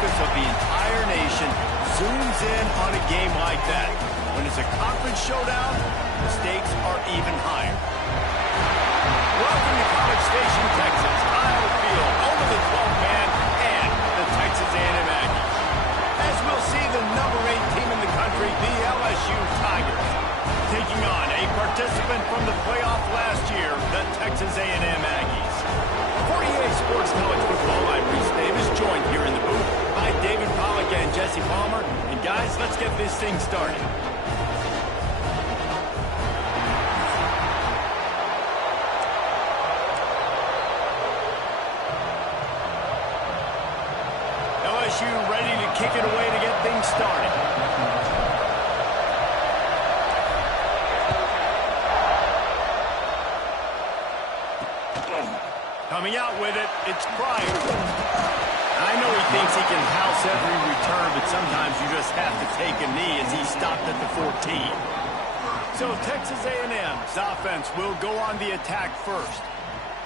focus of the entire nation zooms in on a game like that. When it's a conference showdown, the stakes are even higher. Welcome to College Station, Texas. Kyle Field, home of the 12th man and the Texas A&M Aggies. As we'll see, the number 8 team in the country, the LSU Tigers, taking on a participant from the playoff last year, the Texas A&M Aggies. For EA Sports College Football, I'm Reese Davis, joined here in the booth by David Pollack and Jesse Palmer. And guys, let's get this thing started. LSU ready to kick it away to get things started. Coming out with it, it's Bryant. I know he thinks he can house every return, but sometimes you just have to take a knee as he stopped at the 14. So Texas A&M's offense will go on the attack first.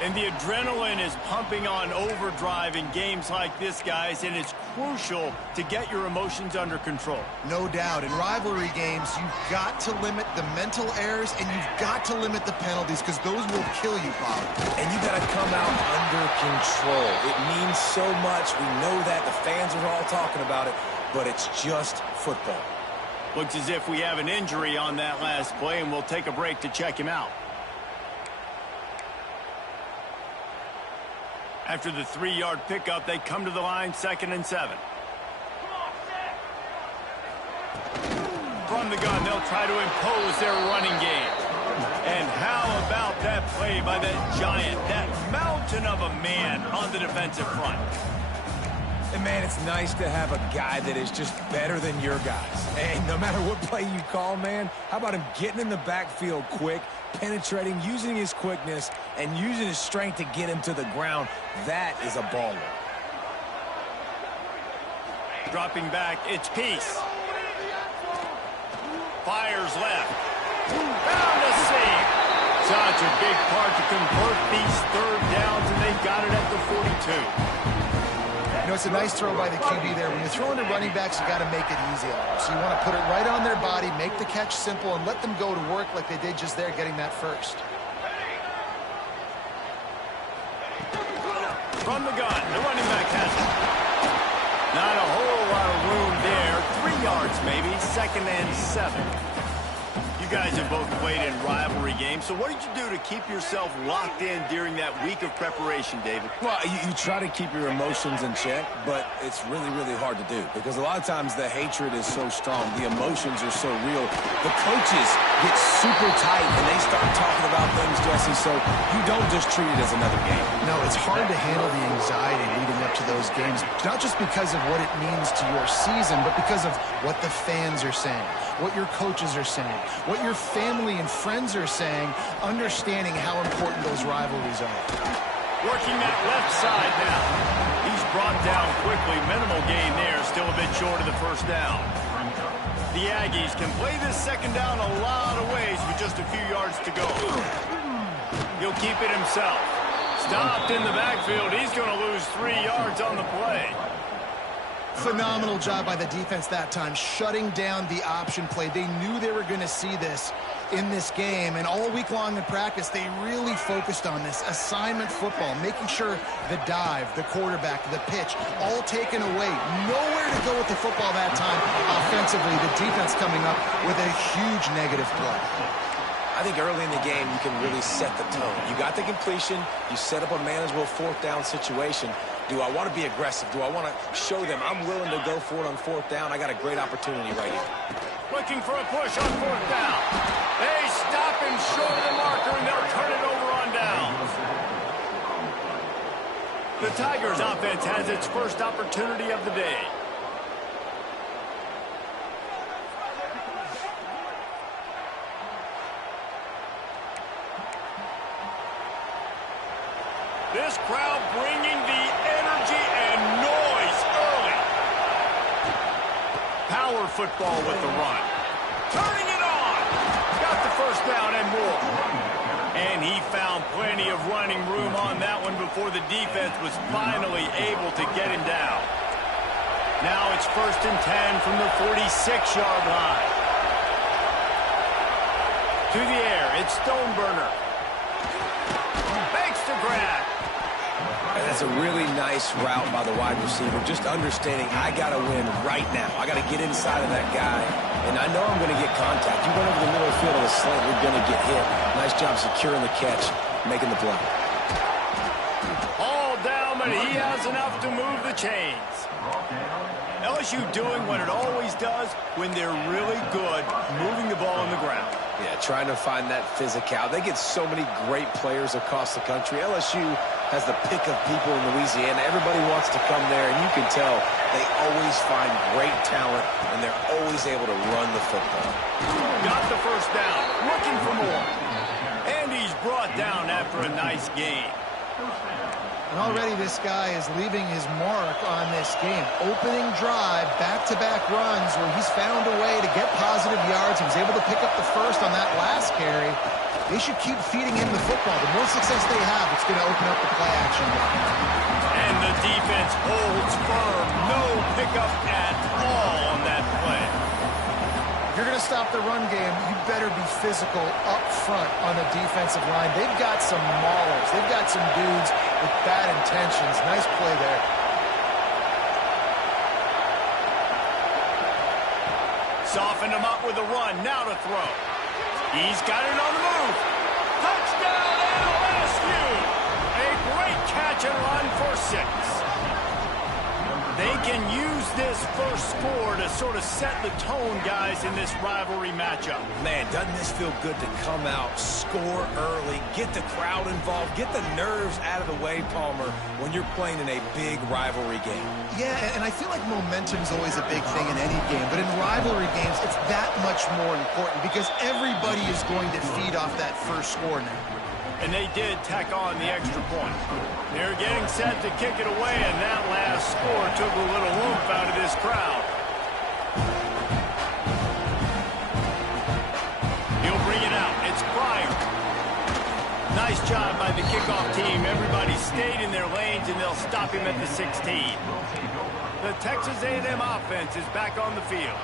And the adrenaline is pumping on overdrive in games like this, guys, and it's crucial to get your emotions under control. No doubt. In rivalry games, you've got to limit the mental errors, and you've got to limit the penalties, because those will kill you, Bob. And you got to come out under control. It means so much. We know that. The fans are all talking about it, but it's just football. Looks as if we have an injury on that last play, and we'll take a break to check him out. After the 3-yard pickup, they come to the line, 2nd and 7. From the gun, they'll try to impose their running game. And how about that play by that giant, that mountain of a man on the defensive front? And, man, it's nice to have a guy that is just better than your guys. Hey, no matter what play you call, man, how about him getting in the backfield quick, penetrating, using his quickness, and using his strength to get him to the ground? That is a baller. Dropping back, it's Peace. Fires left. Found a save. Such a big part to convert these 3rd downs, and they've got it at the 42. You know, it's a nice throw by the QB there. When you're throwing to running backs, you got to make it easy on them. So you want to put it right on their body, make the catch simple, and let them go to work like they did just there, getting that first. From the gun, the running back has it. Not a whole lot of room there. 3 yards maybe, 2nd and 7. You guys have both played in rivalry games, so what did you do to keep yourself locked in during that week of preparation, David? Well, you try to keep your emotions in check, but it's really, really hard to do because a lot of times the hatred is so strong, the emotions are so real. The coaches get super tight and they start talking about things, Jesse, so you don't just treat it as another game. No, it's hard to handle the anxiety leading up to those games, not just because of what it means to your season, but because of what the fans are saying, what your coaches are saying, what your family and friends are saying, understanding how important those rivalries are. Working that left side now. He's brought down quickly. Minimal gain there. Still a bit short of the 1st down. The Aggies can play this 2nd down a lot of ways with just a few yards to go. He'll keep it himself. Stopped in the backfield. He's going to lose 3 yards on the play. Phenomenal job by the defense that time, shutting down the option play. They knew they were going to see this in this game, and all week long in practice, they really focused on this assignment football, making sure the dive, the quarterback, the pitch, all taken away. Nowhere to go with the football that time offensively. The defense coming up with a huge negative play. I think early in the game, you can really set the tone. You got the completion. You set up a manageable 4th down situation. Do I want to be aggressive? Do I want to show them I'm willing to go for it on 4th down? I got a great opportunity right here. Looking for a push on 4th down. They stop him short of the marker, and they'll turn it over on down. The Tigers offense has its first opportunity of the day. This crowd bringing the energy and noise early. Power football with the run. Turning it on. Got the 1st down and more. And he found plenty of running room on that one before the defense was finally able to get him down. Now it's 1st and 10 from the 46-yard line. To the air, it's Stoneburner. Makes the grab. And that's a really nice route by the wide receiver. Just understanding I got to win right now. I got to get inside of that guy. And I know I'm going to get contact. You run over the middle of the field on a slant, you're going to get hit. Nice job securing the catch, making the play. All down, but he has enough to move the chains. LSU doing what it always does when they're really good, moving the ball on the ground. Yeah, trying to find that physical. They get so many great players across the country. LSU has the pick of people in Louisiana. Everybody wants to come there, and you can tell they always find great talent, and they're always able to run the football. Got the first down, looking for more. And he's brought down after a nice gain. And already this guy is leaving his mark on this game. Opening drive, back-to-back runs where he's found a way to get positive yards. He was able to pick up the first on that last carry. They should keep feeding him the football. The more success they have, it's going to open up the play action. And the defense holds firm. No pickup at all on that play. If you're going to stop the run game, you better be physical up front on the defensive line. They've got some maulers. They've got some dudes with bad intentions. Nice play there. Softened him up with a run. Now to throw. He's got it on the move. Touchdown LSU. A great catch and run for 6. They can use this first score to sort of set the tone, guys, in this rivalry matchup. Man, doesn't this feel good to come out, score early, get the crowd involved, get the nerves out of the way, Palmer, when you're playing in a big rivalry game. Yeah, and I feel like momentum's always a big thing in any game, but in rivalry games, it's that much more important because everybody is going to feed off that first score now. And they did tack on the extra point. They're getting set to kick it away, and that last score took a little oomph out of this crowd. He'll bring it out. It's Pryor. Nice job by the kickoff team. Everybody stayed in their lanes, and they'll stop him at the 16. The Texas A&M offense is back on the field.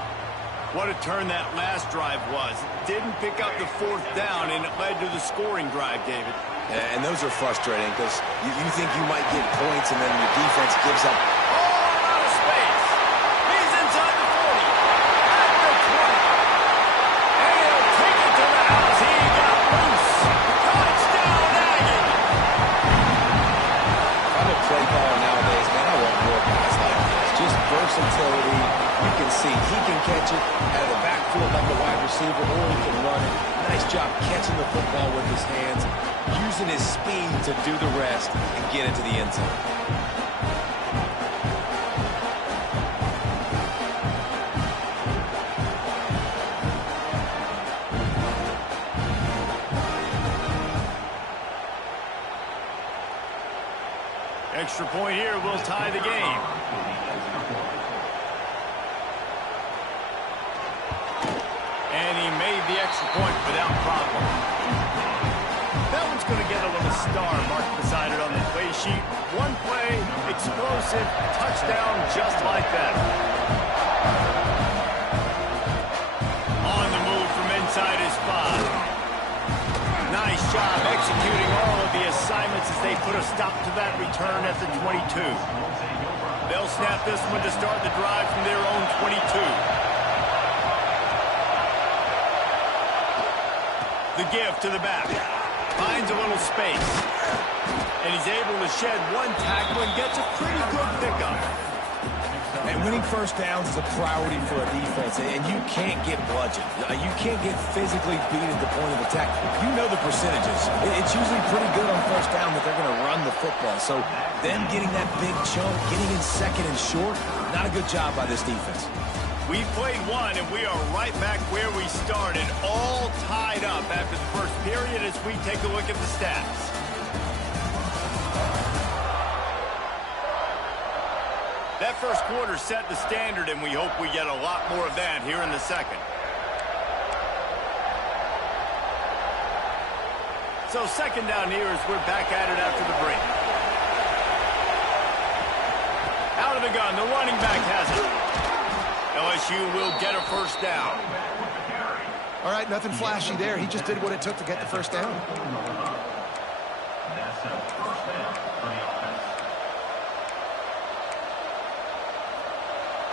What a turn that last drive was. Didn't pick up the 4th down, and it led to the scoring drive, David. Yeah, and those are frustrating because you think you might get points, and then your defense gives up. Oh, out of space. He's inside the 40. At the 20. And he'll take it to the house. He got loose. Touchdown, Aggie. I'm a play caller nowadays, man. I want more guys like this. Just versatility. You can see he can catch it out of the backfield like a wide receiver, or he can run it. Nice job catching the football with his hands, using his speed to do the rest and get into the end zone. Extra point here will tie the game. And he made the extra point without problem. That one's going to get a little star marked beside it on the play sheet. One play, explosive, touchdown just like that. On the move from inside his 5. Nice job executing all of the assignments as they put a stop to that return at the 22. They'll snap this one to start the drive from their own 22. The give to the back. Finds a little space. And he's able to shed one tackle and gets a pretty good pickup. And winning first downs is a priority for a defense, and you can't get bludgeoned. You can't get physically beat at the point of attack. You know the percentages. It's usually pretty good on first down that they're going to run the football. So them getting that big chunk, getting in second and short, not a good job by this defense. We've played one, and we are right back where we started, all tied up after the first period as we take a look at the stats. That first quarter set the standard, and we hope we get a lot more of that here in the second. So second down here as we're back at it after the break. Out of the gun, the running back has it. LSU will get a first down. All right, nothing flashy there. He just did what it took to get the first down.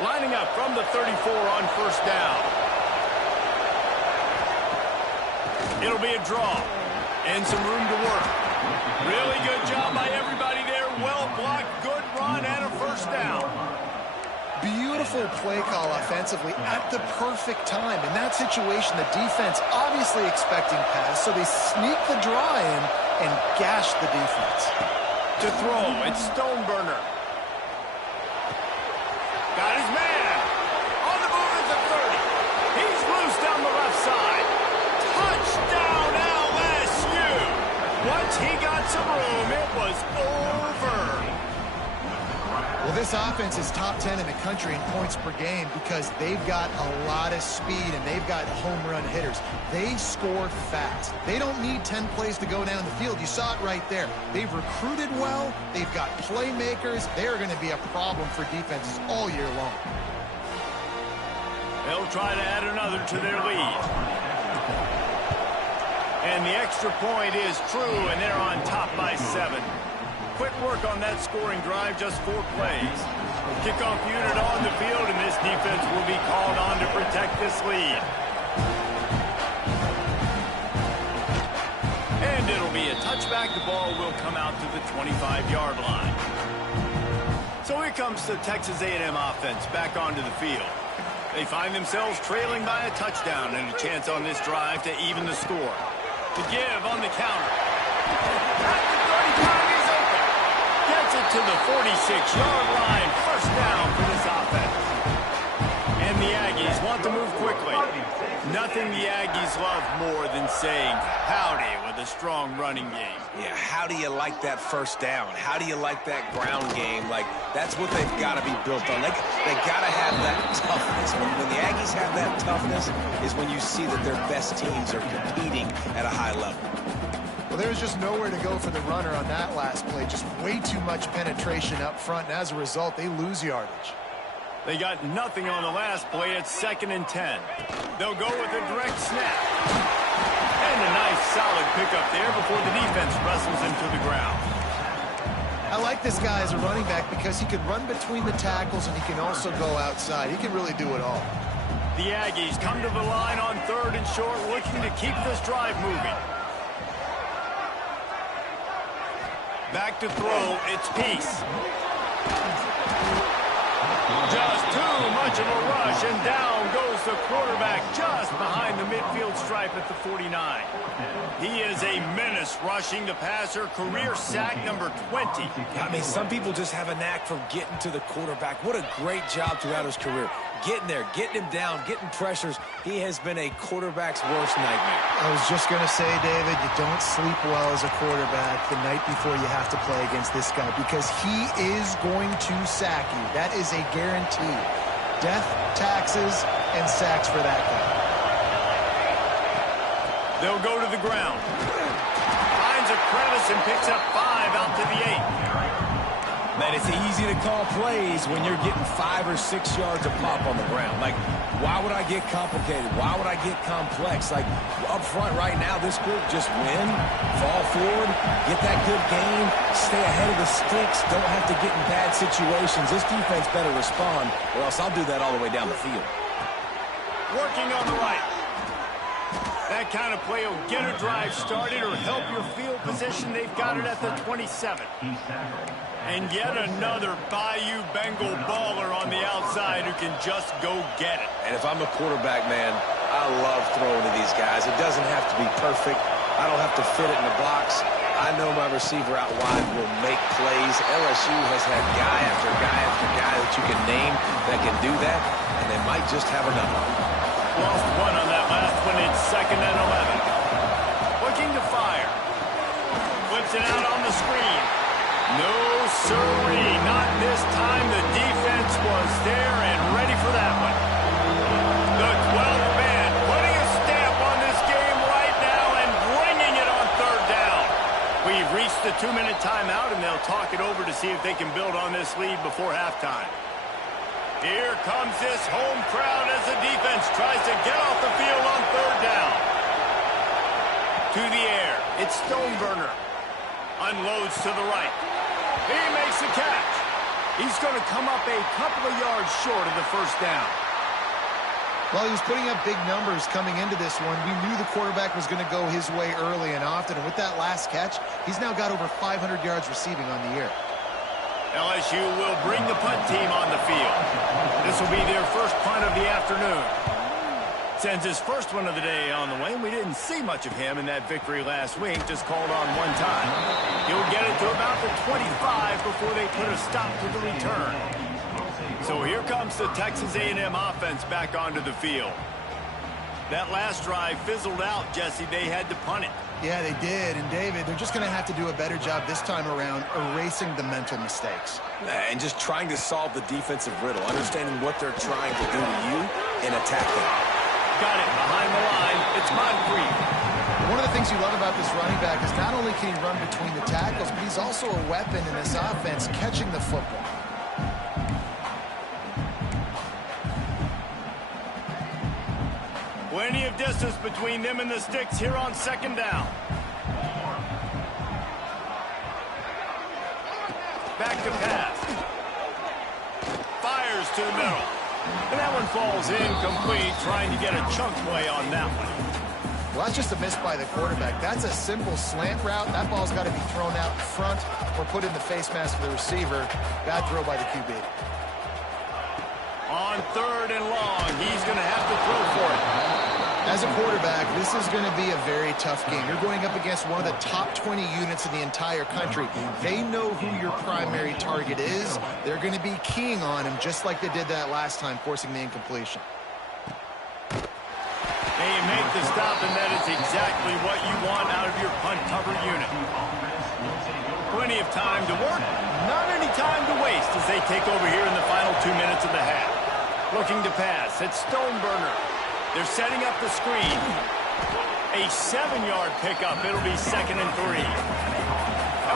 Lining up from the 34 on first down. It'll be a draw and some room to work. Really good job by everybody there. Well blocked, good run, and a first down. Beautiful play call offensively at the perfect time. In that situation, the defense obviously expecting pass, so they sneak the draw in and gash the defense. To throw, it's Stoneburner. Got his man. On the move is the 30. He's loose down the left side. Touchdown, LSU. Once he got some room, it was over. Well, this offense is top 10 in the country in points per game because they've got a lot of speed and they've got home run hitters. They score fast. They don't need 10 plays to go down the field. You saw it right there. They've recruited well. They've got playmakers. They're going to be a problem for defenses all year long. They'll try to add another to their lead. And the extra point is true, and they're on top by 7. Quick work on that scoring drive, just 4 plays. Kickoff unit on the field, and this defense will be called on to protect this lead. And it'll be a touchback. The ball will come out to the 25-yard line. So here comes the Texas A&M offense back onto the field. They find themselves trailing by a touchdown and a chance on this drive to even the score. To give on the counter. At the 35, he's open. Gets it to the 46-yard line. First down for this offense. And the Aggies want to move quickly. Nothing the Aggies love more than saying howdy with a strong running game. Yeah, how do you like that first down? How do you like that ground game? Like, that's what they've got to be built on. They got to have that toughness. When the Aggies have that toughness is when you see that their best teams are competing at a high level. Well, there was just nowhere to go for the runner on that last play. Just way too much penetration up front, and as a result, they lose yardage. They got nothing on the last play. It's 2nd and 10. They'll go with a direct snap. And a nice solid pickup there before the defense wrestles him to the ground. I like this guy as a running back because he can run between the tackles and he can also go outside. He can really do it all. The Aggies come to the line on 3rd and short, looking to keep this drive moving. Back to throw, it's Peace. Just too much of a rush, and down goes the quarterback just behind the midfield stripe at the 49. He is a menace rushing the passer, career sack number 20. I mean, some people just have a knack for getting to the quarterback. What a great job throughout his career. Getting there, getting him down, getting pressures. He has been a quarterback's worst nightmare. I was just going to say, David, you don't sleep well as a quarterback the night before you have to play against this guy because he is going to sack you. That is a guarantee. Death, taxes, and sacks for that guy. They'll go to the ground. Finds a crevice and picks up 5 out to the 8. Man, it's easy to call plays when you're getting 5 or 6 yards of pop on the ground. Like, why would I get complicated? Why would I get complex? Like, up front right now, this group just win, fall forward, get that good gain, stay ahead of the sticks, don't have to get in bad situations. This defense better respond, or else I'll do that all the way down the field. Working on the right. That kind of play will get a drive started or help your field position. They've got it at the 27. And yet another Bayou Bengal baller on the outside who can just go get it. And if I'm a quarterback, man, I love throwing to these guys. It doesn't have to be perfect. I don't have to fit it in the box. I know my receiver out wide will make plays. LSU has had guy after guy after guy that you can name that can do that, and they might just have another. Lost one on that last one. It's 2nd and 11. Looking to fire. Flips it out on the screen. No, sirree, not this time. The defense was there and ready for that one. The 12th man putting a stamp on this game right now and bringing it on 3rd down. We've They've reached the 2-minute timeout, and they'll talk it over to see if they can build on this lead before halftime. Here comes this home crowd as the defense tries to get off the field on 3rd down. To the air, it's Stoneburner. Unloads to the right. He makes the catch. He's going to come up a couple of yards short of the 1st down. Well, he was putting up big numbers coming into this one. We knew the quarterback was going to go his way early and often. And with that last catch, he's now got over 500 yards receiving on the year. LSU will bring the punt team on the field. This will be their first punt of the afternoon. Sends his first one of the day on the way. We didn't see much of him in that victory last week, just called on one time. He'll get it to about the 25 before they put a stop to the return. So here comes the Texas A&M offense back onto the field. That last drive fizzled out, Jesse. They had to punt it. Yeah, they did. And, David, they're just going to have to do a better job this time around erasing the mental mistakes. And just trying to solve the defensive riddle, understanding what they're trying to do to you and attack them. Got it behind the line. It's Moncrief. One of the things you love about this running back is not only can he run between the tackles, but he's also a weapon in this offense catching the football. Plenty of distance between them and the sticks here on 2nd down. Back to pass. Fires to the middle. And that one falls incomplete, trying to get a chunk play on that one. Well, that's just a miss by the quarterback. That's a simple slant route. That ball's got to be thrown out in front or put in the face mask of the receiver. Bad throw by the QB. On 3rd and long, he's going to have to throw for it. As a quarterback, this is going to be a very tough game. You're going up against one of the top 20 units in the entire country. They know who your primary target is. They're going to be keying on him just like they did that last time, forcing the incompletion. They make the stop, and that is exactly what you want out of your punt cover unit. Plenty of time to work, not any time to waste as they take over here in the final 2 minutes of the half. Looking to pass, it's Stoneburner. They're setting up the screen. A 7-yard pickup. It'll be 2nd and 3.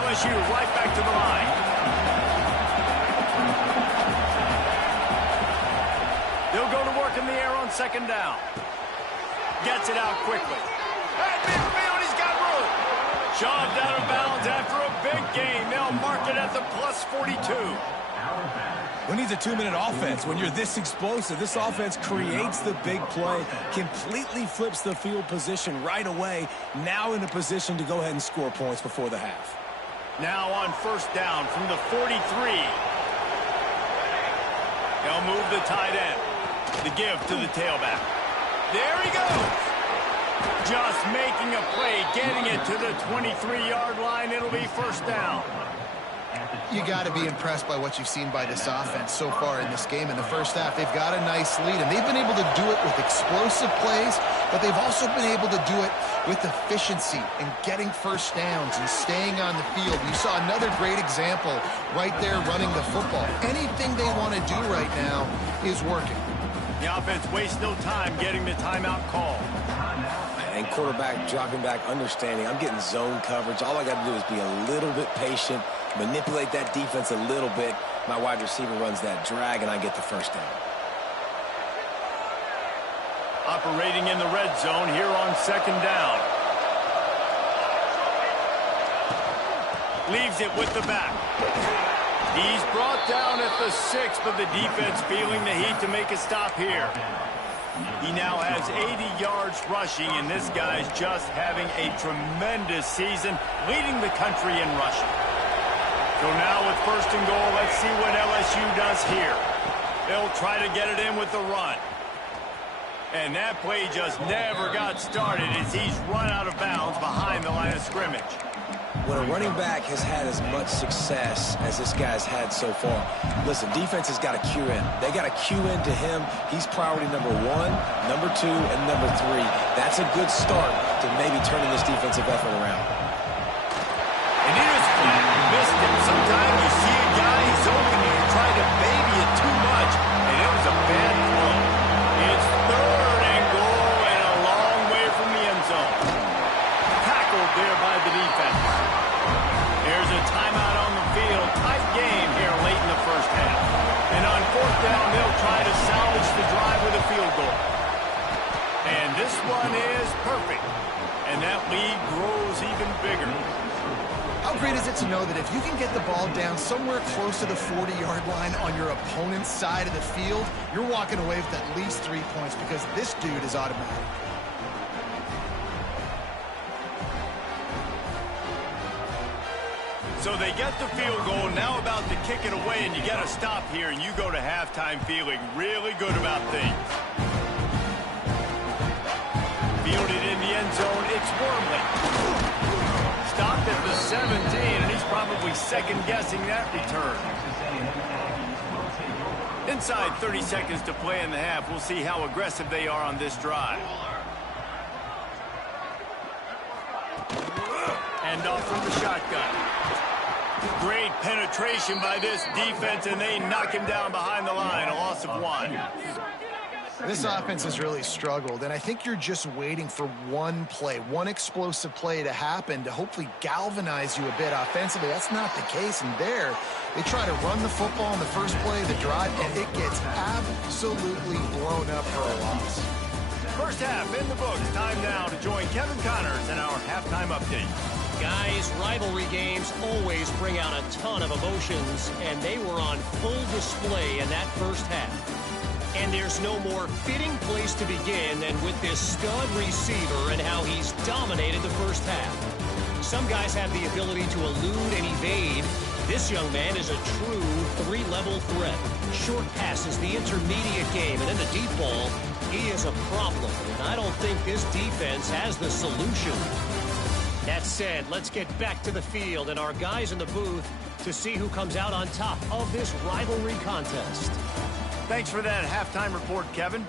LSU right back to the line. They'll go to work in the air on 2nd down. Gets it out quickly. At midfield, he's got room. Shoved out of bounds after a big gain. They'll mark it at the plus 42. Who needs a 2-minute offense? When you're this explosive, this offense creates the big play, completely flips the field position right away, now in a position to go ahead and score points before the half. Now on 1st down from the 43. They'll move the tight end. The give to the tailback. There he goes. Just making a play, getting it to the 23-yard line. It'll be 1st down. You got to be impressed by what you've seen by this offense so far in this game. In the first half, they've got a nice lead, and they've been able to do it with explosive plays, but they've also been able to do it with efficiency and getting 1st downs and staying on the field. You saw another great example right there running the football. Anything they want to do right now is working. The offense wastes no time getting the timeout call. And quarterback dropping back, understanding I'm getting zone coverage. All I got to do is be a little bit patient, manipulate that defense a little bit. My wide receiver runs that drag, and I get the 1st down. Operating in the red zone here on 2nd down. Leaves it with the back. He's brought down at the 6, but the defense feeling the heat to make a stop here. He now has 80 yards rushing, and this guy's just having a tremendous season, leading the country in rushing. So now with 1st and goal, let's see what LSU does here. They'll try to get it in with the run. And that play just never got started as he's run out of bounds behind the line of scrimmage. When a running back has had as much success as this guy's had so far, listen, defense has got to cue in. They got to cue in to him. He's priority number 1, number 2, and number 3. That's a good start to maybe turning this defensive effort around. And he was flat. Missed him. Sometimes you see a guy, he's open, and you try to baby it too much, and it was a bad throw. It's 3rd and goal and a long way from the end zone. Tackled there by the defense. fourth down, they'll try to salvage the drive with a field goal. And this one is perfect. And that lead grows even bigger. How great is it to know that if you can get the ball down somewhere close to the 40-yard line on your opponent's side of the field, you're walking away with at least 3 points because this dude is automatic. So they get the field goal, now about to kick it away, and you got to stop here, and you go to halftime feeling really good about things. Fielded in the end zone, it's Wormley. Stopped at the 17, and he's probably second-guessing that return. Inside 30 seconds to play in the half. We'll see how aggressive they are on this drive. Hand off from the shotgun. Great penetration by this defense, and they knock him down behind the line. A loss of 1. This offense has really struggled, and I think you're just waiting for one play, one explosive play to happen to hopefully galvanize you a bit offensively. That's not the case, and there they try to run the football in the first play of the drive, and it gets absolutely blown up for a loss. First half in the books. Time now to join Kevin Connors in our halftime update. Guys, rivalry games always bring out a ton of emotions, and they were on full display in that first half. And there's no more fitting place to begin than with this stud receiver and how he's dominated the first half. Some guys have the ability to elude and evade. This young man is a true three-level threat. Short passes, the intermediate game, and then the deep ball, he is a problem. And I don't think this defense has the solution. That said, let's get back to the field and our guys in the booth to see who comes out on top of this rivalry contest. Thanks for that halftime report, Kevin.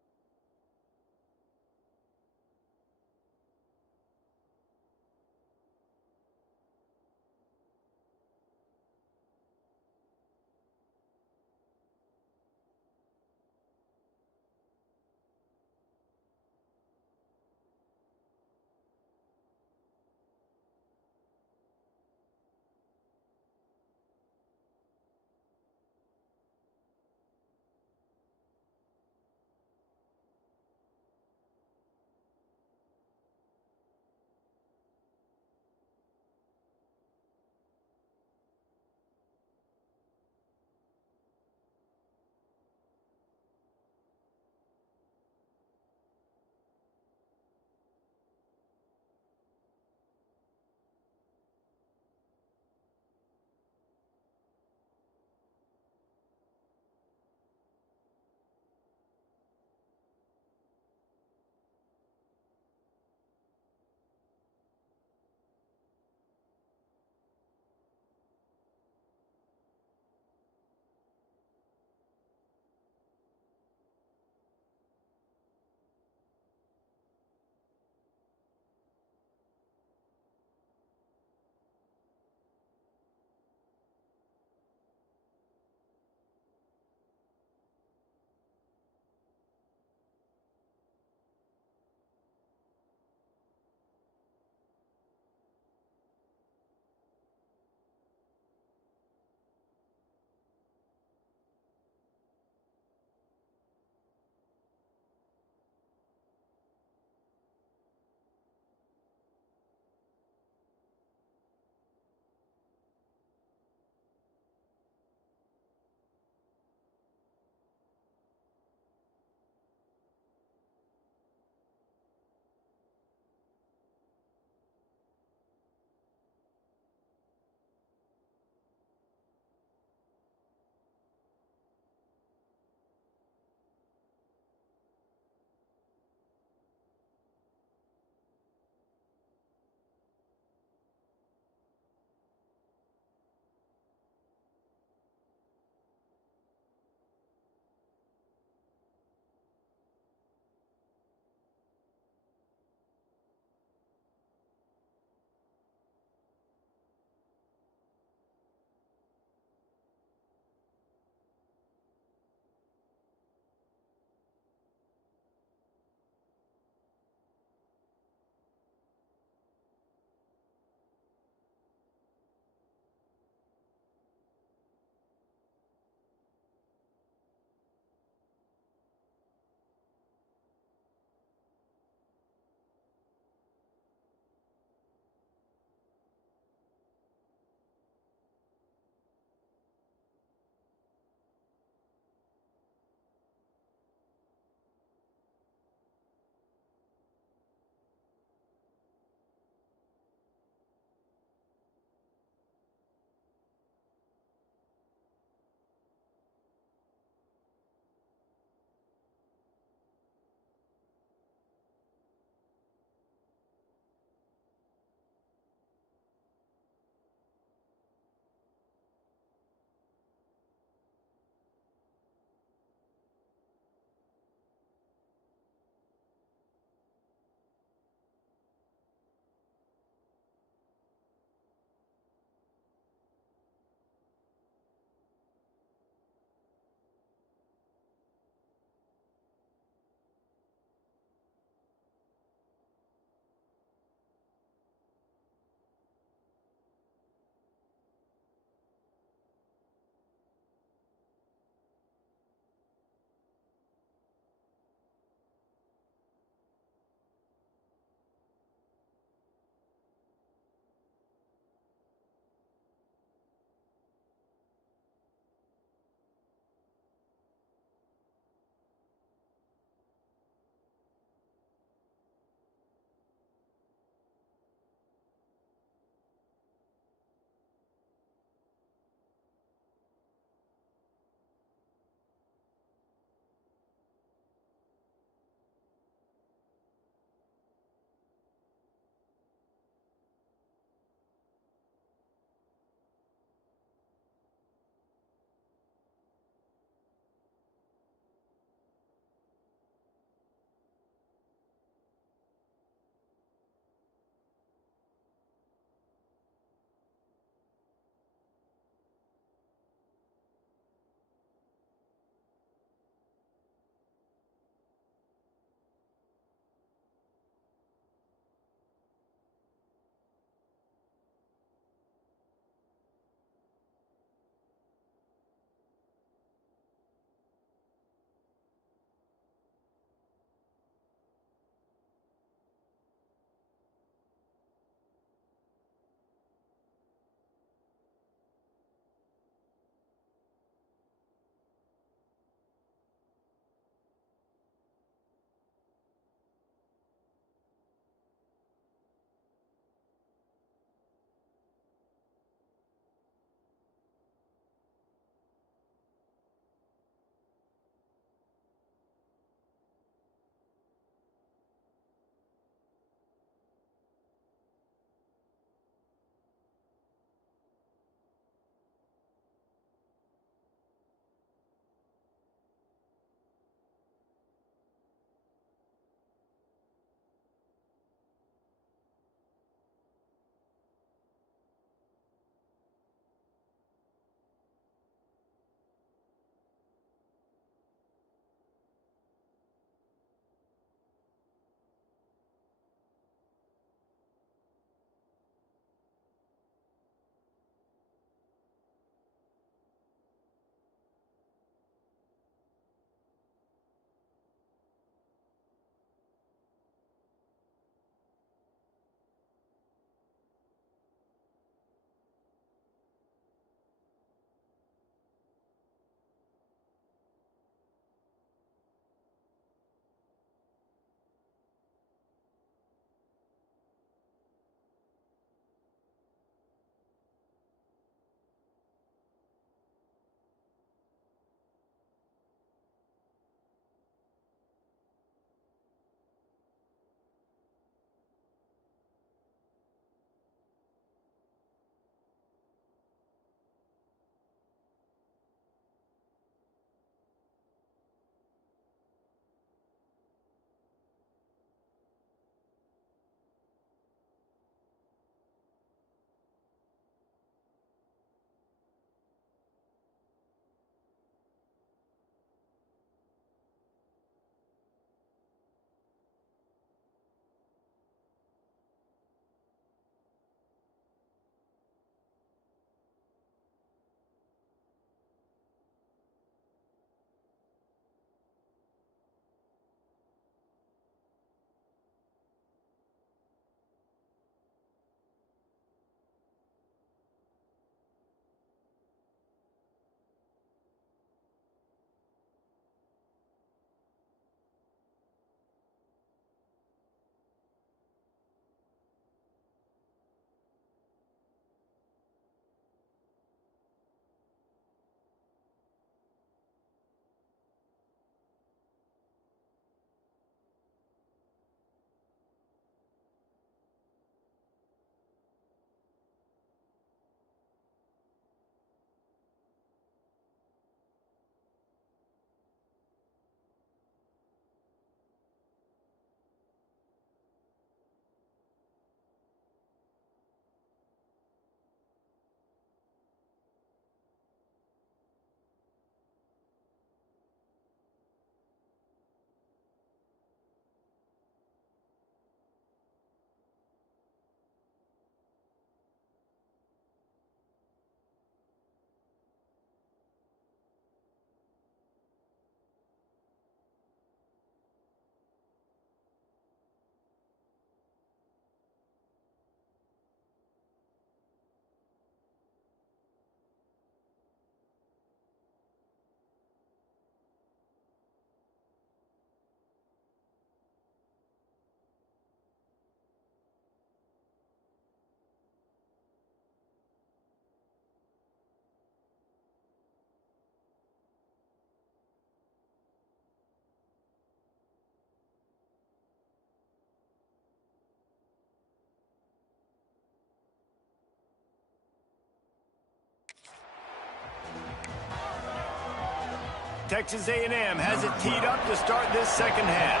Texas A&M has it teed up to start this second half.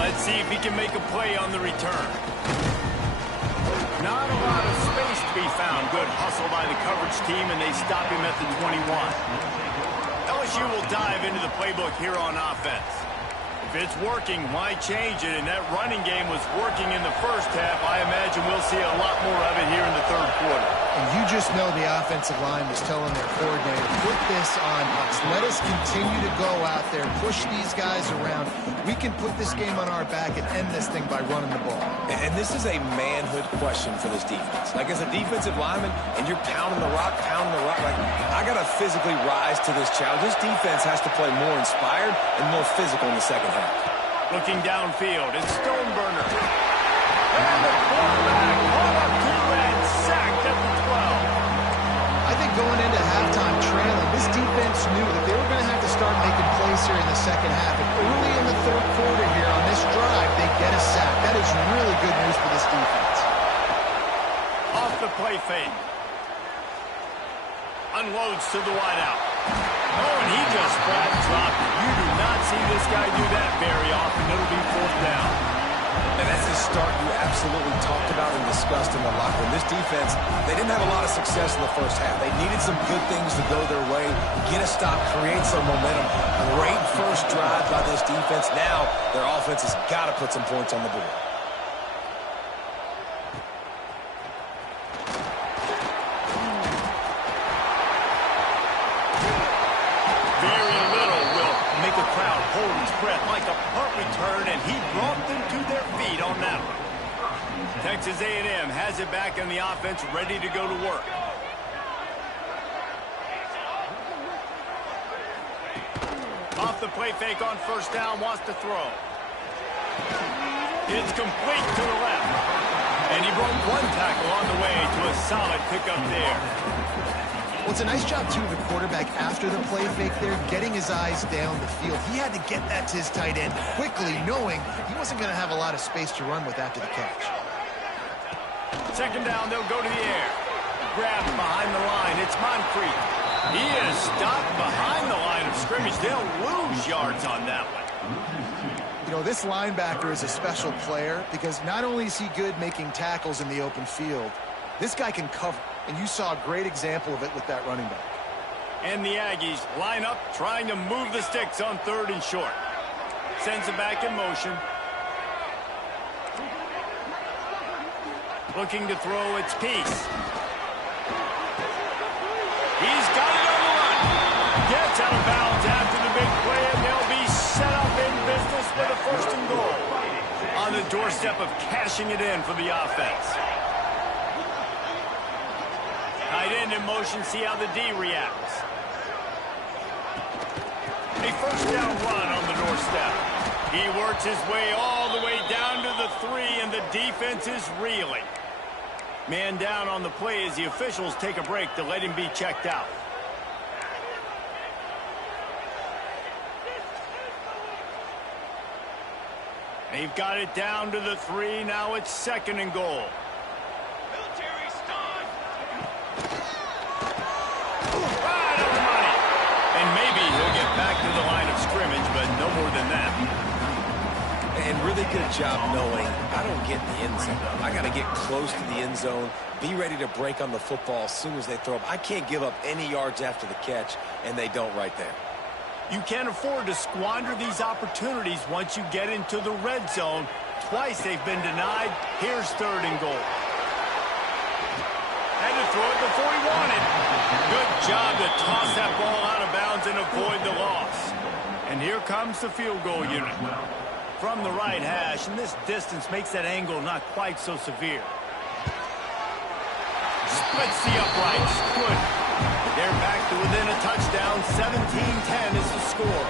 Let's see if he can make a play on the return. Not a lot of space to be found. Good hustle by the coverage team, and they stop him at the 21. LSU will dive into the playbook here on offense. If it's working, why change it? And that running game was working in the first half. I imagine we'll see a lot more of it here in the third quarter. And you just know the offensive line was telling their coordinator, put this on us. Let us continue to go out there, push these guys around. We can put this game on our back and end this thing by running the ball. And this is a manhood question for this defense. Like, as a defensive lineman, and you're pounding the rock, like, I got to physically rise to this challenge. This defense has to play more inspired and more physical in the second half. Looking downfield, it's Stoneburner. And the quarterback caught up to and sacked at the 12. I think going into halftime trailing, this defense knew that they were going to have to start making plays here in the second half. And early in the third quarter here on this drive, they get a sack. That is really good news for this defense. Off the play fake. Unloads to the wideout. Oh, and he just flat dropped it. You do not see this guy do that very often. It'll be fourth down. And that's the start you absolutely talked about and discussed in the locker room. This defense, they didn't have a lot of success in the first half. They needed some good things to go their way, get a stop, create some momentum. Great first drive by this defense. Now their offense has got to put some points on the board. Hold his breath like a punt return, and he brought them to their feet on that one. Texas A&M has it back in the offense, ready to go to work. Off the play fake on first down, wants to throw. It's complete to the left. And he broke one tackle on the way to a solid pickup there. Well, it's a nice job, too, of the quarterback after the play fake there, getting his eyes down the field. He had to get that to his tight end quickly, knowing he wasn't going to have a lot of space to run with after the catch. Second down, they'll go to the air. Grabbed behind the line. It's Moncrief. He is stopped behind the line of scrimmage. They'll lose yards on that one. You know, this linebacker is a special player because not only is he good making tackles in the open field, this guy can cover. And you saw a great example of it with that running back. And the Aggies line up, trying to move the sticks on third and short. Sends it back in motion. Looking to throw, it's Peace. He's got it on the run. Gets out of bounds after the big play, and they'll be set up in business with a first and goal. On the doorstep of cashing it in for the offense. Tight end in motion, see how the D reacts. A first down run on the doorstep. He works his way all the way down to the 3, and the defense is reeling. Man down on the play as the officials take a break to let him be checked out. They've got it down to the 3. Now it's second and goal. To the line of scrimmage, but no more than that. And really good job knowing I don't get in the end zone. I got to get close to the end zone, be ready to break on the football as soon as they throw up. I can't give up any yards after the catch, and they don't right there. You can't afford to squander these opportunities once you get into the red zone. Twice they've been denied. Here's third and goal. Had to throw it before he wanted. Good job to toss that ball out of bounds and avoid the loss. And here comes the field goal unit. From the right hash, and this distance makes that angle not quite so severe. Splits the uprights. Good. They're back to within a touchdown. 17-10 is the score.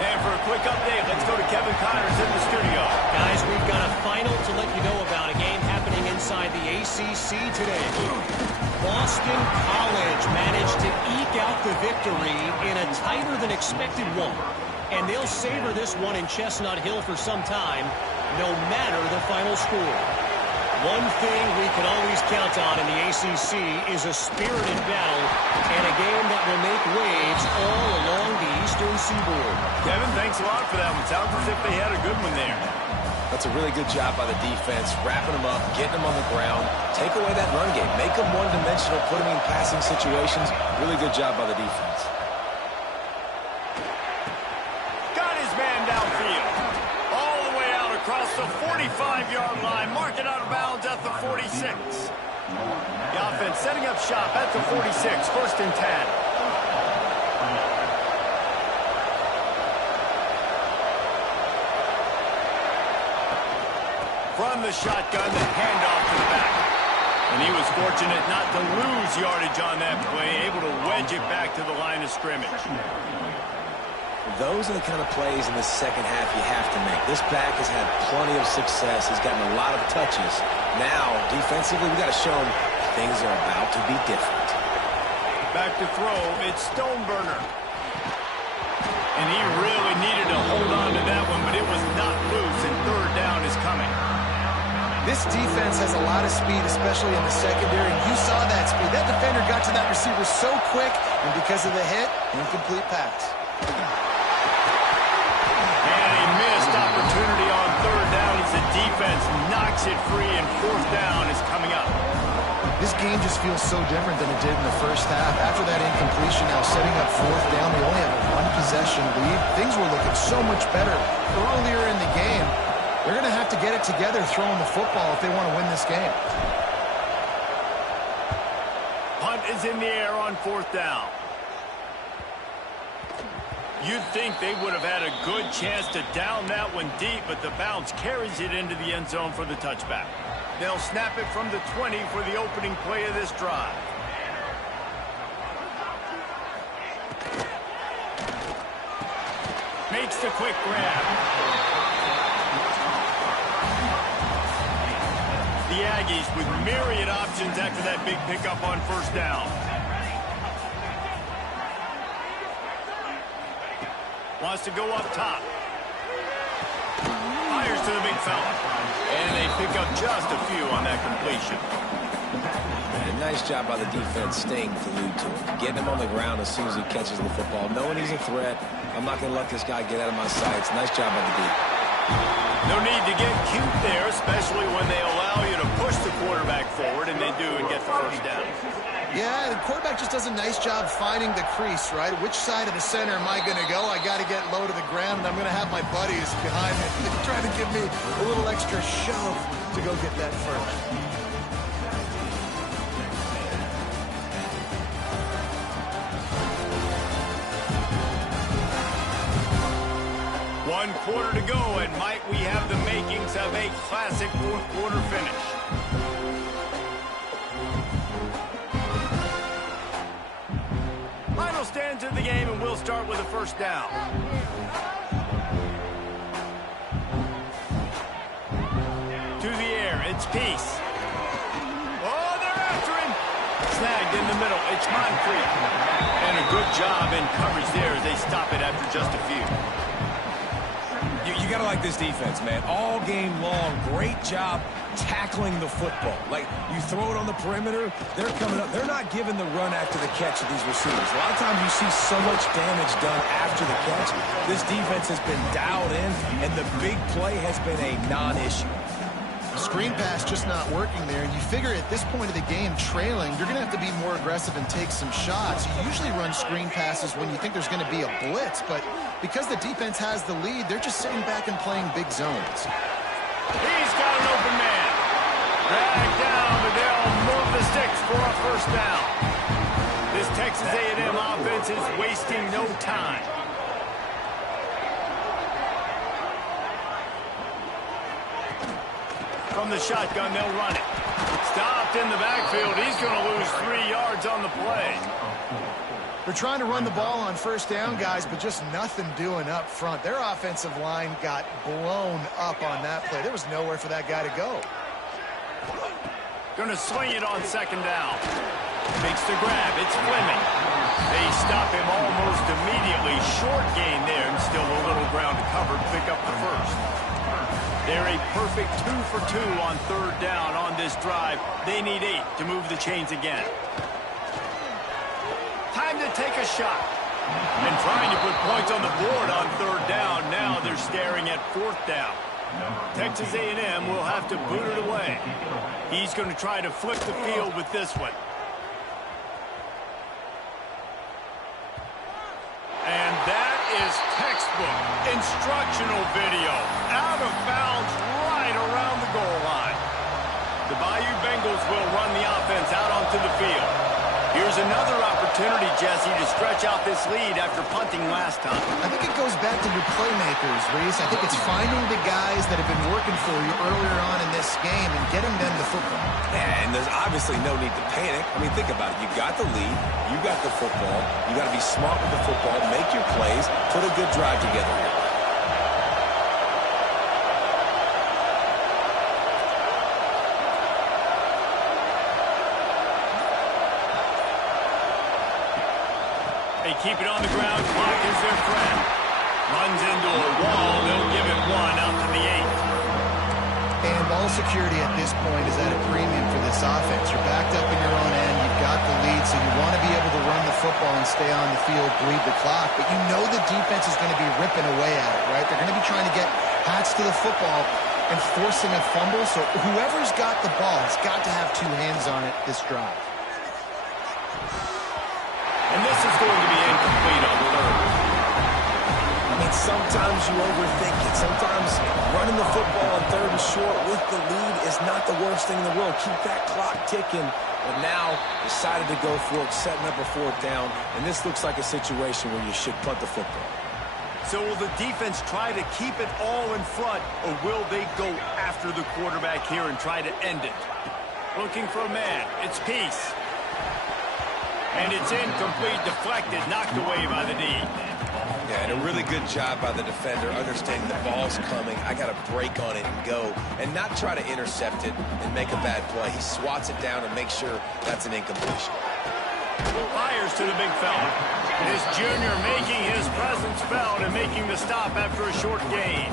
And for a quick update, let's go to Kevin Connors in the studio. Guys, we've got a final to let you know about, a game happening inside the ACC today. Boston College managed to eke out the victory in a tighter than expected one. And they'll savor this one in Chestnut Hill for some time, no matter the final score. One thing we can always count on in the ACC is a spirited battle and a game that will make waves all along the Eastern Seaboard. Kevin, thanks a lot for that one. Sounds as if they had a good one there. That's a really good job by the defense, wrapping them up, getting them on the ground, take away that run game, make them one-dimensional, put them in passing situations. Really good job by the defense. Got his man downfield. All the way out across the 45-yard line. Mark it out of bounds at the 46. The offense setting up shop at the 46. 1st and 10. From the shotgun, the handoff to the back. And he was fortunate not to lose yardage on that play, able to wedge it back to the line of scrimmage. Those are the kind of plays in the second half you have to make. This back has had plenty of success. He's gotten a lot of touches. Now, defensively, we've got to show him things are about to be different. Back to throw, it's Stoneburner. And he really needed to hold on to that one, but it was not loose, and 3rd down is coming. This defense has a lot of speed, especially in the secondary. You saw that speed. That defender got to that receiver so quick, and because of the hit, incomplete pass. And a missed opportunity on 3rd down as the defense knocks it free, and 4th down is coming up. This game just feels so different than it did in the first half. After that incompletion, now setting up 4th down, they only have a 1-possession lead. Things were looking so much better earlier in the game. They're going to have to get it together throwing the football if they want to win this game. Punt is in the air on 4th down. You'd think they would have had a good chance to down that one deep, but the bounce carries it into the end zone for the touchback. They'll snap it from the 20 for the opening play of this drive. Makes the quick grab. The Aggies with myriad options after that big pickup on 1st down. Wants to go up top. Fires to the big fella. And they pick up just a few on that completion. And a nice job by the defense staying glued to him. Getting him on the ground as soon as he catches the football. Knowing he's a threat. I'm not going to let this guy get out of my sights. Nice job by the D. No need to get cute there, especially when they allow you to push the quarterback forward, and they do, and get the 1st down. Yeah, the quarterback just does a nice job finding the crease, right? Which side of the center am I going to go? I got to get low to the ground, and I'm going to have my buddies behind me trying to give me a little extra shove to go get that first. One quarter to go, and might we have the makings of a classic 4th quarter finish. Final stanza of the game, and we'll start with a 1st down. To the air, it's Peace. Oh, they're after him. Snagged in the middle, it's Moncrief. And a good job in coverage there as they stop it after just a few. You got to like this defense, man. All game long, great job tackling the football. Like, you throw it on the perimeter, they're coming up. They're not giving the run after the catch of these receivers. A lot of times you see so much damage done after the catch. This defense has been dialed in, and the big play has been a non-issue. Screen pass just not working there. You figure at this point of the game, trailing, you're going to have to be more aggressive and take some shots. You usually run screen passes when you think there's going to be a blitz, but because the defense has the lead, they're just sitting back and playing big zones. He's got an open man. Dragged down, but they'll move the sticks for a 1st down. This Texas A&M offense is wasting no time. From the shotgun, they'll run it. Stopped in the backfield. He's going to lose 3 yards on the play. They're trying to run the ball on 1st down, guys, but just nothing doing up front. Their offensive line got blown up on that play. There was nowhere for that guy to go. Going to swing it on 2nd down. Makes the grab. It's Fleming. They stop him almost immediately. Short gain there, and still a little ground to cover. Pick up the 1st. They're a perfect 2 for 2 on third down on this drive. They need 8 to move the chains again. Time to take a shot. And trying to put points on the board on third down. Now they're staring at fourth down. Texas A&M will have to boot it away. He's going to try to flip the field with this one. And that is textbook instructional video. Out of bounds right around the goal line. The Bayou Bengals will run the offense out onto the field. Here's another opportunity, Jesse, to stretch out this lead after punting last time. I think it goes back to your playmakers, Reese. I think it's finding the guys that have been working for you earlier on in this game and getting them the football. Yeah, and there's obviously no need to panic. I mean, think about it. You got the lead. You got the football. You got to be smart with the football. Make your plays. Put a good drive together here. They keep it on the ground. Clock is their friend. Runs into a wall. They'll give it 1 out to the 8. And ball security at this point is at a premium for this offense. You're backed up in your own end. You've got the lead, so you want to be able to run the football and stay on the field, bleed the clock. But you know the defense is going to be ripping away at it, right? They're going to be trying to get hats to the football and forcing a fumble. So whoever's got the ball has got to have 2 hands on it this drive. And this is going to be incomplete on third. I mean, sometimes you overthink it. Sometimes running the football on third and short with the lead is not the worst thing in the world. Keep that clock ticking. But now decided to go for it, setting up a fourth down. And this looks like a situation where you should punt the football. So will the defense try to keep it all in front, or will they go after the quarterback here and try to end it? Looking for a man. It's Peace. And it's incomplete, deflected, knocked away by the D. Yeah, and a really good job by the defender, understanding the ball's coming. I got to break on it and go, and not try to intercept it and make a bad play. He swats it down and makes sure that's an incompletion. Fires to the big fella. This junior making his presence felt and making the stop after a short gain.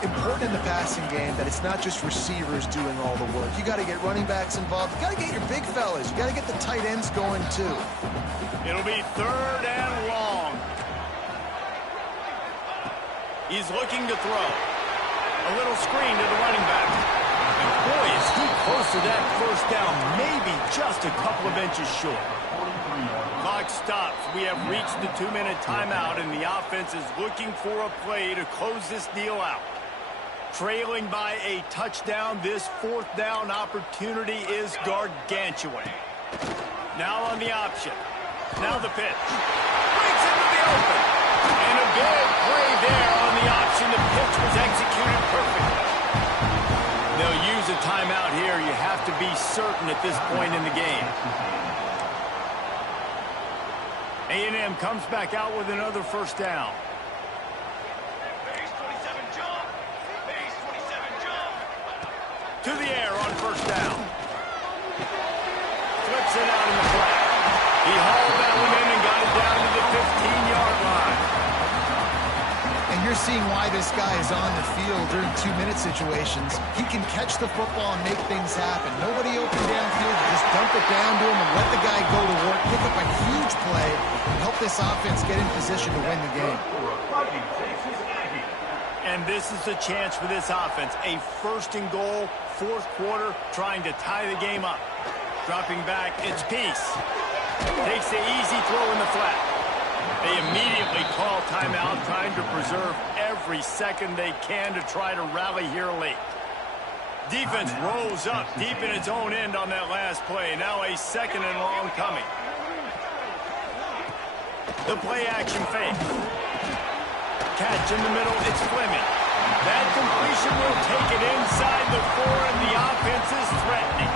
Important in the passing game that it's not just receivers doing all the work. You got to get running backs involved. You got to get your big fellas. You got to get the tight ends going too. It'll be third and long. He's looking to throw. A little screen to the running back. And boy, is he close to that first down. Maybe just a couple of inches short. Clock stops. We have reached the 2-minute timeout, and the offense is looking for a play to close this deal out. Trailing by a touchdown, this fourth down opportunity is gargantuan. Now on the option. Now the pitch. Breaks into the open. And a big play there on the option. The pitch was executed perfectly. They'll use a timeout here. You have to be certain at this point in the game. A&M comes back out with another first down. To the air on first down. Flips it out in the flat. He hauled that one in and got it down to the 15-yard line. And you're seeing why this guy is on the field during 2-minute situations. He can catch the football and make things happen. Nobody open downfield. You just dump it down to him and let the guy go to work, pick up a huge play, and help this offense get in position to win the game. And this is the chance for this offense. A first and goal, fourth quarter, trying to tie the game up. Dropping back, it's Peace. Takes the easy throw in the flat. They immediately call timeout, trying to preserve every second they can to try to rally here late. Defense rolls up deep in its own end on that last play. Now a second and long coming. The play action fake. Catch in the middle, it's Fleming. That completion will take it inside the 4, and the offense is threatening.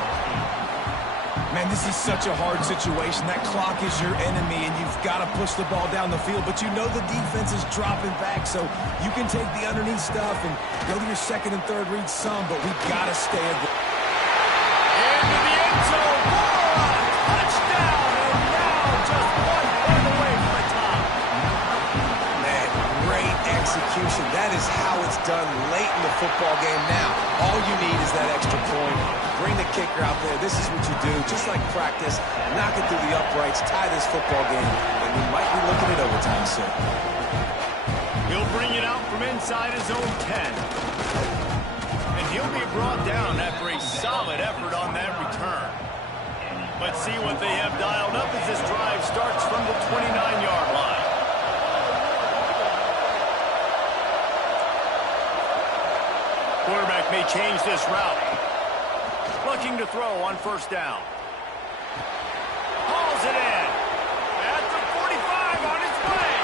Man, this is such a hard situation. That clock is your enemy, and you've got to push the ball down the field. But you know the defense is dropping back, so you can take the underneath stuff and go to your second and third read some, but we've got to stay at the... Into the end zone. Touchdown, and now just 1 point away from the top. Man, great execution. execution. That is how it's done late in the football game now. All you need is that extra point. Bring the kicker out there. This is what you do. Just like practice, knock it through the uprights, tie this football game, and we might be looking at overtime soon. He'll bring it out from inside his own 10. And he'll be brought down after a solid effort on that return. Let's see what they have dialed up as this drive starts from the 29-yard line. Quarterback may change this route. Looking to throw on first down. Hauls it in. At the 45 on its way.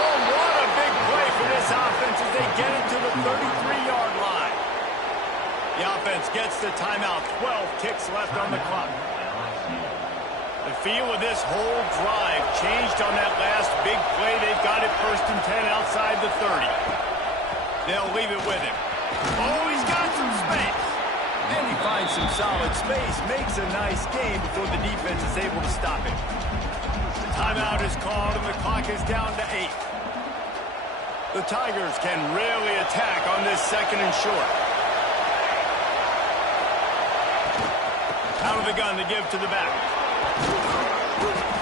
Oh, what a big play for this offense as they get it to the 33-yard line. The offense gets the timeout. 12 ticks left on the clock. The feel of this whole drive changed on that last big play. They've got it 1st and 10 outside the 30. They'll leave it with him. Oh, he's got some space. And he finds some solid space. Makes a nice game before the defense is able to stop him. The timeout is called and the clock is down to 8. The Tigers can really attack on this 2nd and short. Out of the gun to give to the back.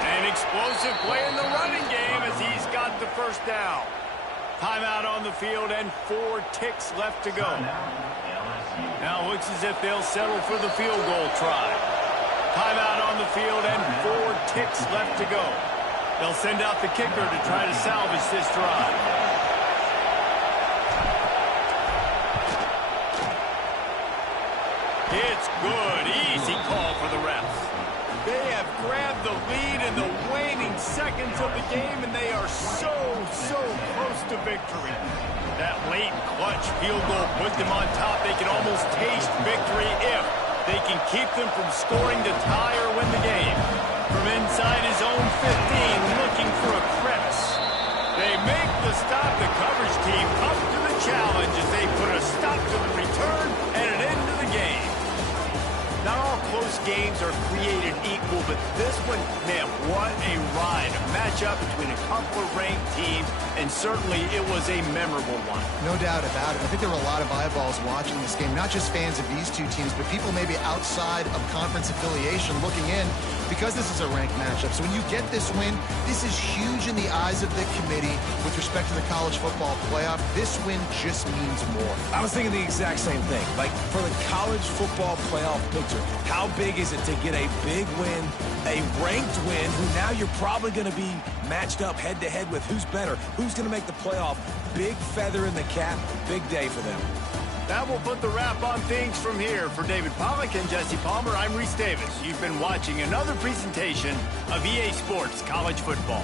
An explosive play in the running game as he's got the first down. Timeout on the field and 4 ticks left to go. Now looks as if they'll settle for the field goal try. Timeout on the field and 4 ticks left to go. They'll send out the kicker to try to salvage this drive. It's good. Easy call for the refs. They have grabbed the lead in the waning seconds of the game, and they are so close to victory. That late clutch field goal put them on top. They can almost taste victory if they can keep them from scoring to tie or win the game. From inside his own 15, looking for a crevice. They make the stop. The coverage team up to the challenge as they put a stop to the return and an end to the game. Not all close games are created equal, but this one, man, what a ride. A matchup between a couple of ranked teams, and certainly it was a memorable one. No doubt about it. I think there were a lot of eyeballs watching this game, not just fans of these two teams, but people maybe outside of conference affiliation looking in because this is a ranked matchup. So when you get this win, this is huge in the eyes of the committee with respect to the college football playoff. This win just means more. I was thinking the exact same thing. Like, for the college football playoff picture, how big is it to get a big win, a ranked win, who now you're probably going to be matched up head-to-head with who's better, who's going to make the playoff. Big feather in the cap, big day for them. That will put the wrap on things from here. For David Pollack and Jesse Palmer, I'm Reese Davis. You've been watching another presentation of EA Sports College Football.